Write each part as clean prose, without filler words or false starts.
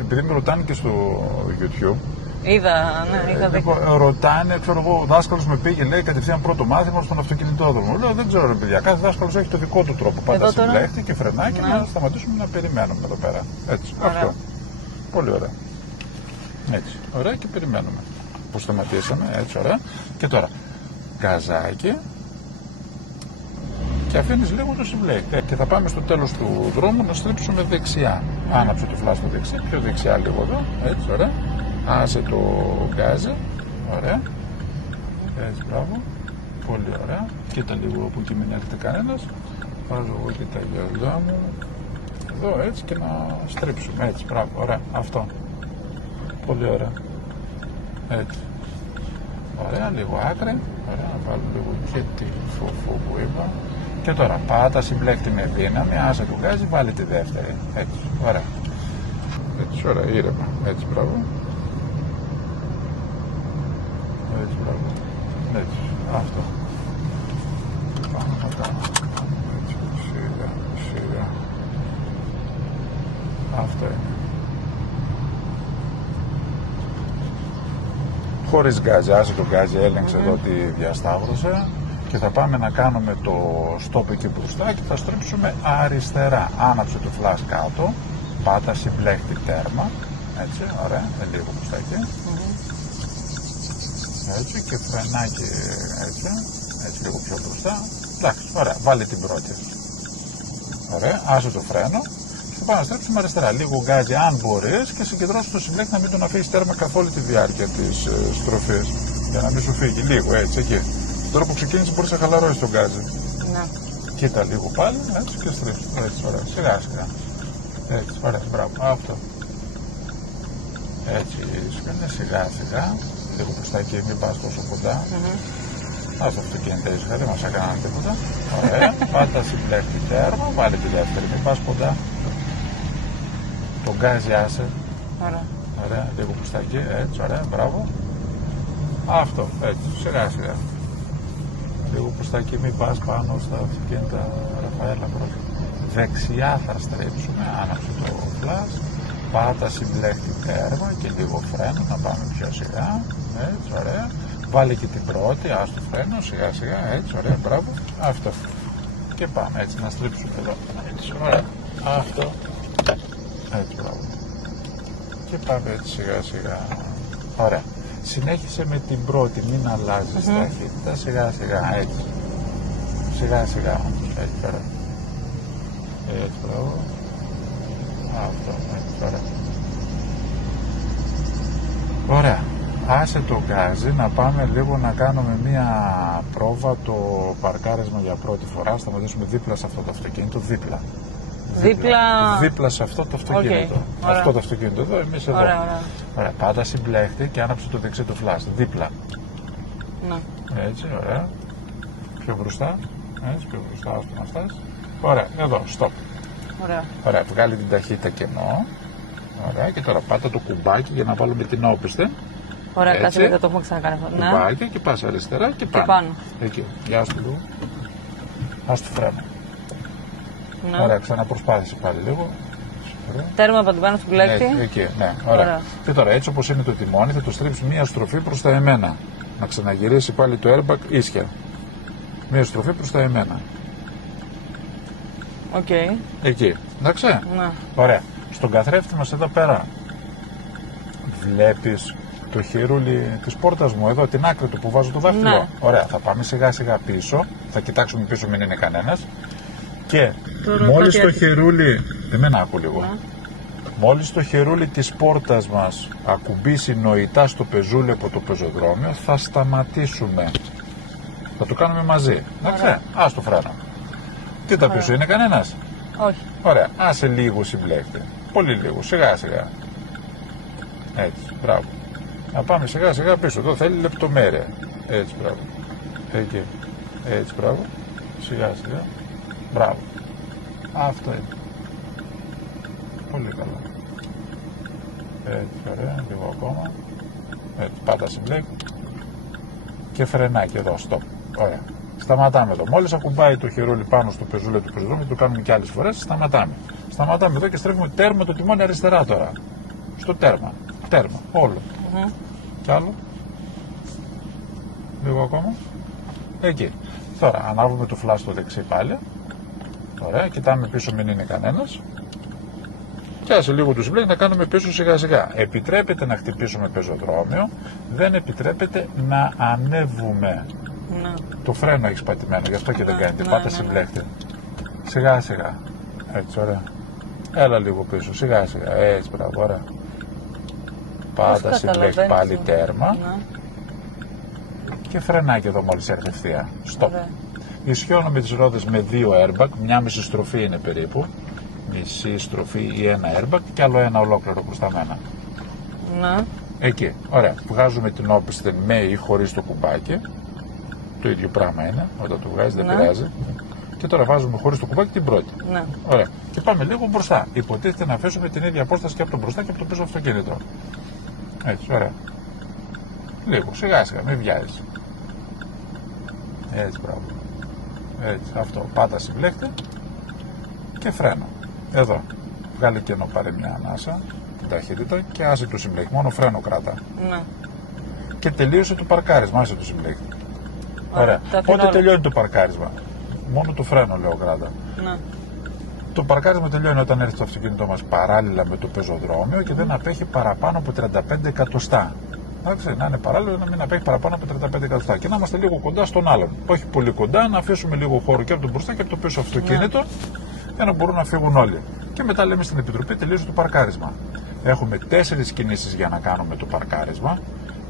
επειδή με ρωτάνε και στο YouTube. Είδα, ναι, είχα δει. Ρωτάνε, ξέρω εγώ, ο δάσκαλος με πήγε, λέει, κατευθείαν πρώτο μάθημα στον αυτοκινητόδρομο. Λέω, δεν ξέρω, ρε παιδιά, κάθε δάσκαλος έχει το δικό του τρόπο. Πάντα συμπλέχτη και φρενάκι, ναι. Να σταματήσουμε να περιμένουμε εδώ πέρα. Έτσι, ωραία. Αυτό. Πολύ ωραία. Έτσι, ωραία και περιμένουμε. Που σταματήσαμε, έτσι, ωραία. Και τώρα, γκαζάκι. Και αφήνεις λίγο το συμπλέχτη. Και θα πάμε στο τέλος του δρόμου να στρίψουμε δεξιά. Άναψε το φλάσ στο δεξί, πιο δεξιά λίγο εδώ. Έτσι, ωραία. Άσε το γκάζι. Ωραία. Έτσι, μπράβο. Πολύ ωραία. Κοίτα λίγο που εκεί μην έρχεται κανένας. Βάζω εγώ και τα γυαλιά μου. Εδώ έτσι και να στρίψουμε. Έτσι, μπράβο. Ωραία. Αυτό. Πολύ ωραία. Έτσι. Ωραία, λίγο άκρη. Ωραία, να βάλω λίγο και τη φοφό που είπα. Και τώρα πάτα συμπλέκτη με δύναμη, άσε το γκάζι, βάλει τη δεύτερη. Έτσι, ωραία. Έτσι, ωραία, ήρεμα. Έτσι, μπράβο. Έτσι, μπράβο. Έτσι, αυτό. Πάμε να κάνουμε. Έτσι, σιγά, σιγά. Αυτό είναι. Χωρίς γκάζι, άσε το γκάζι, έλεγξε εδώ τη διασταύρωσε. Και θα πάμε να κάνουμε το stop εκεί μπροστά και θα στρίψουμε αριστερά. Άναψε το φλάς κάτω, πάτα συμπλέχτη τέρμα, έτσι, ωραία, με λίγο μπροστά εκεί. Έτσι και φρενάκι, έτσι λίγο πιο μπροστά. Εντάξει, ωραία, βάλε την πρώτη. Ωραία, άσε το φρένο και θα πάμε να στρίψουμε αριστερά. Λίγο γκάζι αν μπορείς και συγκεντρώσου το συμπλέχτη να μην τον αφήσεις τέρμα καθ' όλη τη διάρκεια της στροφής. Για να μην σου φύγει, λίγο έτσι εκεί. Τώρα που ξεκίνησε μπορείς να χαλαρώσεις τον γκάζι. Ναι. Κοίτα λίγο πάλι, έτσι και στρίψου. Έτσι, ωραία. Σιγά σιγά. Έτσι, ωραία, μπράβο. Αυτό. Έτσι, σκάνε σιγά σιγά. Λίγο προς τα εκεί, μην πας τόσο κοντά. Ας το αυτοκίνητο ήσυχα, δεν μας έκαναν τίποτα. Ωραία. Πάτα συμπλέχτη τέρμα, βάλε τη δεύτερη, μην πας κοντά. Τον γκάζι άσε. Ωραία. Ωραία, λίγο προς τα εκεί, έτσι, ωραία, μπράβο. Αυτό, έτσι, σιγά σιγά. Λίγο προς τα εκεί, μην πας πάνω στα αυτοκίνητα Ραφαέλα πρώτα. Δεξιά θα στρίψουμε, άναψε το φλάς, πάτα συμπλέχτη τέρμα και λίγο φρένο, να πάμε πιο σιγά, έτσι, ωραία. Βάλε και την πρώτη, ας το φρένο, σιγά σιγά, έτσι, ωραία, μπράβο, αυτό. Και πάμε, έτσι, να στρίψουμε εδώ, έτσι, ωραία, αυτό, έτσι, μπράβο. Και πάμε έτσι σιγά σιγά, ωραία. Συνέχισε με την πρώτη, μην αλλάζεις ταχύτητα, σιγά σιγά, έτσι. Σιγά σιγά, έτσι, ωραία. Έτσι, μπράβο. Αυτό, έτσι, ωραία. Ωραία. Άσε το γκάζι, να πάμε λίγο να κάνουμε μία πρόβα το παρκάρισμα για πρώτη φορά. Σταματήσουμε δίπλα σε αυτό το αυτοκίνητο, δίπλα. Δίπλα σε αυτό το αυτοκίνητο. Okay. Αυτό το αυτοκίνητο εδώ, εμείς εδώ. Ωραία. Πάτα συμπλέχτη και άναψε το δεξί το φλάς. Δίπλα. Ναι. Έτσι, ωραία. Πιο μπροστά. Έτσι, πιο μπροστά, ώστε να φτάσει. Ωραία, εδώ, stop. Ωραία, βγάλει την ταχύτητα κενό. Ωραία, και τώρα πάτα το κουμπάκι για να βάλουμε την όπιστη. Ωραία, κάτσε λίγο, το έχουμε ξανακάνει αυτό. Κουμπάκι και πας αριστερά και πάνω. Εκεί, για σου λίγο. Ας το φρένο. Ναι. Ωραία, ξαναπροσπάθησε πάλι λίγο. Τέρμα από την πάνω στο μπλέκτη. Εκεί, ναι, ωραία. Και τώρα έτσι όπως είναι το τιμόνι θα το στρίψει μία στροφή προς τα εμένα. Να ξαναγυρίσει πάλι το airbag ίσια. Μία στροφή προς τα εμένα. Οκ. Εκεί, εντάξει. Ναι. Ωραία. Στον καθρέφτη μας εδώ πέρα βλέπεις το χειρούλι της πόρτας μου, εδώ την άκρη του που βάζω το δάχτυλο. Ναι. Ωραία, θα πάμε σιγά σιγά πίσω. Θα κοιτάξουμε πίσω, μην είναι κανένας. Και μόλις το χερούλι, εμένα άκου λίγο, μόλις το χερούλι της πόρτας μας ακουμπήσει νοητά στο πεζούλι από το πεζοδρόμιο, θα σταματήσουμε. Θα το κάνουμε μαζί. Εντάξει, ας το φρένο. Κοίτα πίσω, είναι κανένας? Όχι. Ωραία, άσε λίγο συμπλέκτη. Πολύ λίγο, σιγά σιγά. Έτσι, μπράβο. Να πάμε σιγά σιγά πίσω, εδώ θέλει λεπτομέρεια. Έτσι, μπράβο. Εκεί. Έτσι, μπράβο. Σιγά σιγά. Μπράβο. Αυτό είναι. Πολύ καλά. Έτσι, ωραία. Λίγο ακόμα. Έτσι, πάτα συμπλέκτη. Και φρενάκι εδώ, stop. Ωραία. Σταματάμε εδώ. Μόλις ακουμπάει το χερούλι πάνω στο πεζούλι του πεζοδρόμιου, το κάνουμε και άλλες φορές, σταματάμε. Σταματάμε εδώ και στρέφουμε τέρμα το τιμόνι αριστερά τώρα. Στο τέρμα. Τέρμα. Όλο. Κι άλλο. Λίγο ακόμα. Εκεί. Τώρα ανάβουμε το φλάσ στο δεξί πάλι. Ωραία. Κοιτάμε πίσω, μην είναι κανένας. Και άσε λίγο του συμπλέκτη να κάνουμε πίσω σιγά σιγά. Επιτρέπεται να χτυπήσουμε πεζοδρόμιο, δεν επιτρέπεται να ανέβουμε. Ναι. Το φρένο έχει πατημένο, γι' αυτό και δεν κάνει την πάτα συμπλέκτη. Σιγά σιγά. Έτσι, ωραία. Έλα λίγο πίσω, σιγά σιγά. Έτσι, μπράβο, ωραία. Πάτα συμπλέκτη πάλι τέρμα. Ναι. Και φρενάκι εδώ μόλις έρθει ευθεία. Στοπ. Ισιώνουμε τις ρόδες με 2 airbag, μια μισή στροφή είναι περίπου. Μισή στροφή ή ένα airbag και άλλο ένα ολόκληρο προσταμένα. Ναι. Εκεί. Ωραία. Βγάζουμε την όπισθεν με ή χωρίς το κουμπάκι. Το ίδιο πράγμα είναι. Όταν το βγάζει δεν πειράζει. Και τώρα βάζουμε χωρίς το κουμπάκι την πρώτη. Ναι. Ωραία. Και πάμε λίγο μπροστά. Υποτίθεται να αφήσουμε την ίδια απόσταση και από το μπροστά και από το πίσω αυτοκίνητο. Έτσι. Ωραία. Λίγο. Σιγά σιγά. Μην βιάζεις. Έτσι. Μπράβο. Έτσι. Αυτό. Πάτα συμπλέκτη και φρένο. Εδώ. Βγάλει κενό, πάρε μια ανάσα, την ταχύτητα και άσε το συμπλέκτη. Μόνο φρένο κράτα. Ναι. Και τελείωσε το παρκάρισμα, άσε το συμπλέκτη. Ωραία. Πότε τελειώνει το παρκάρισμα? Μόνο το φρένο, λέω, κράτα. Ναι. Το παρκάρισμα τελειώνει όταν έρθει το αυτοκίνητό μας παράλληλα με το πεζοδρόμιο και δεν απέχει παραπάνω από 35 εκατοστά. Εντάξει, να είναι παράλληλο, να μην απέχει παραπάνω από 35 εκατοστά. Και να είμαστε λίγο κοντά στον άλλον. Όχι πολύ κοντά, να αφήσουμε λίγο χώρο και από το μπροστά και από το πίσω αυτοκίνητο. Ναι. Για να μπορούν να φύγουν όλοι. Και μετά λέμε στην Επιτροπή τελείωσε το παρκάρισμα. Έχουμε 4 κινήσεις για να κάνουμε το παρκάρισμα.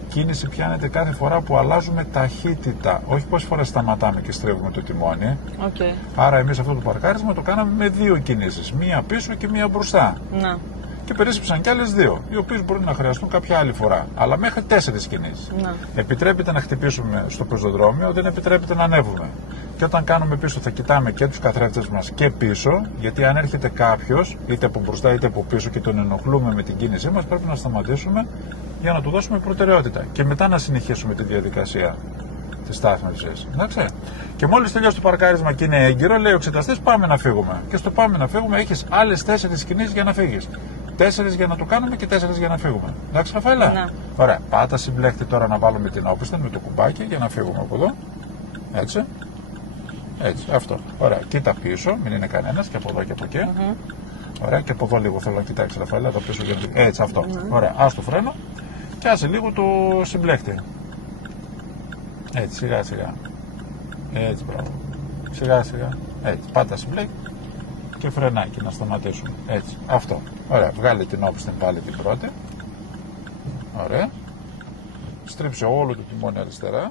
Κίνηση πιάνεται κάθε φορά που αλλάζουμε ταχύτητα. Όχι πόσες φορές σταματάμε και στρέφουμε το τιμόνι. Okay. Άρα εμείς αυτό το παρκάρισμα το κάναμε με 2 κινήσεις. Μία πίσω και μία μπροστά. Να. Και περίσσεψαν κι άλλες 2, οι οποίες μπορεί να χρειαστούν κάποια άλλη φορά. Αλλά μέχρι 4 κινήσεις. Να. Επιτρέπεται να χτυπήσουμε στο πεζοδρόμιο, δεν επιτρέπεται να ανέβουμε. Και όταν κάνουμε πίσω θα κοιτάμε και τους καθρέφτες μας και πίσω, γιατί αν έρχεται κάποιος, είτε από μπροστά είτε από πίσω και τον ενοχλούμε με την κίνησή μας, πρέπει να σταματήσουμε για να του δώσουμε προτεραιότητα. Και μετά να συνεχίσουμε τη διαδικασία της στάθμευσης. Εντάξει. Και μόλις τελειώσει το παρκάρισμα και είναι έγκυρο, λέει ο εξεταστής πάμε να φύγουμε. Και στο πάμε να φύγουμε έχεις άλλες 4 κινήσεις για να φύγεις. 4 για να το κάνουμε και 4 για να φύγουμε. Εντάξει, Ραφαέλα. Ναι. Ωραία. Πάτα συμπλέκτη τώρα να βάλουμε την όπισθεν με το κουμπάκι για να φύγουμε από εδώ. Έτσι. Έτσι, αυτό. Ωραία. Κοίτα πίσω, μην είναι κανένας και από εδώ και από εκεί. Ωραία. Και από εδώ λίγο θέλω να κοιτάξει, Ραφαέλα, εδώ πίσω για να... Έτσι, αυτό. Ωραία. Ας το φρένο και άσε λίγο το συμπλέκτη. Έτσι, σιγά σιγά. Έτσι, μπράβο. Σιγά σιγά. Έτσι. Πάτα συμπλέκτη και φρενάκι να σταματήσουμε. Έτσι. Αυτό. Ωραία. Βγάλε την όπισθεν πάλι την πρώτη. Ωραία. Στρίψε όλο το τιμόνι αριστερά.